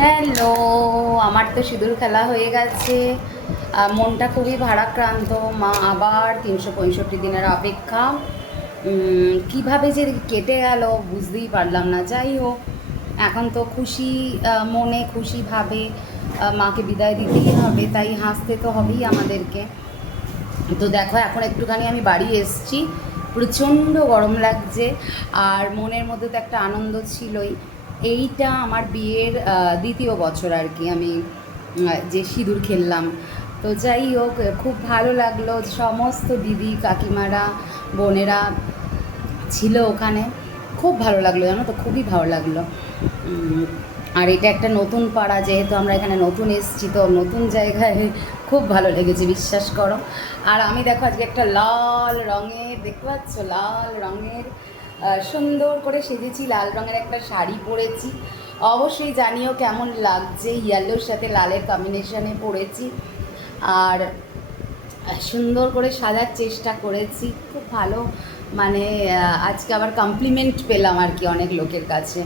Hello, আমার তো সিঁদুর খেলা হয়ে গেছে। মনটা খুবই ভারাক্রান্ত। মা আবার ৩৬৫ দিনের অপেক্ষা কিভাবে যে কেটে গেল বুঝতেই পারলাম না। যাই হোক, এখন তো খুশি মনে খুশিভাবে মাকে বিদায় দিতেই হবে, তাই হাসতে তো হবেই আমাদেরকে। তো দেখো, এখন একটুখানি আমি বাড়ি এসছি, প্রচণ্ড গরম লাগছে। আর মনের মধ্যে তো একটা আনন্দ ছিলই। এইটা আমার বিয়ের দ্বিতীয় বছর আর কি, আমি যে সিঁদুর খেললাম। তো যাই হোক, খুব ভালো লাগলো। সমস্ত দিদি কাকিমারা বোনেরা ছিল ওখানে, খুব ভালো লাগলো, জানো তো, খুবই ভালো লাগলো। আর এটা একটা নতুন পাড়া, যেহেতু আমরা এখানে নতুন এসেছি, তো নতুন জায়গায় খুব ভালো লেগেছে, বিশ্বাস করো। আর আমি দেখো আজকে একটা লাল রঙের, দেখতে পাচ্ছ, লাল রঙের সুন্দর করে সেজেছি, লাল রঙের একটা শাড়ি পরেছি। অবশ্যই জানিও কেমন লাগছে, ইয়েলোর সাথে লালের কম্বিনেশনে পরেছি। আর সুন্দর করে সাজার চেষ্টা করেছি, খুব ভালো। মানে আজকে আবার কমপ্লিমেন্ট পেলাম আর কি অনেক লোকের কাছে।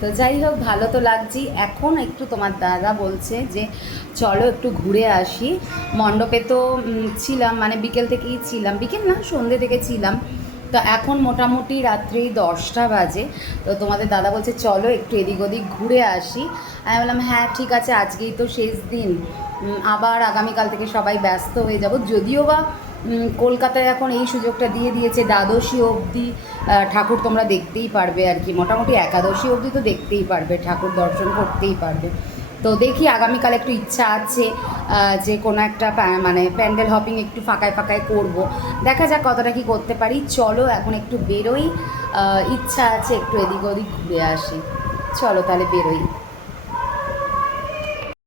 তো যাই হোক, ভালো তো লাগছি। এখন একটু তোমার দাদা বলছে যে চলো একটু ঘুরে আসি। মণ্ডপে তো ছিলাম, মানে বিকেল থেকেই ছিলাম, বিকেল না সন্ধ্যে থেকে ছিলাম। তো এখন মোটামুটি রাত্রি 10টা বাজে। তো তোমাদের দাদা বলছে চলো একটু এদিক ওদিক ঘুরে আসি। আমি বললাম হ্যাঁ ঠিক আছে, আজকেই তো শেষ দিন, আবার আগামীকাল থেকে সবাই ব্যস্ত হয়ে যাব। যদিও বা কলকাতায় এখন এই সুযোগটা দিয়ে দিয়েছে, দ্বাদশী অবধি ঠাকুর তোমরা দেখতেই পারবে আর কি, মোটামুটি একাদশী অবধি তো দেখতেই পারবে, ঠাকুর দর্শন করতেই পারবে। তো দেখি আগামীকাল একটু ইচ্ছা আছে যে কোনো একটা মানে প্যান্ডেল হপিং একটু ফাঁকায় ফাঁকায় করবো। দেখা যাক কতটা কি করতে পারি। চলো এখন একটু বেরোই, ইচ্ছা আছে একটু এদিক ওদিক ঘুরে আসি। চলো তাহলে বেরোই।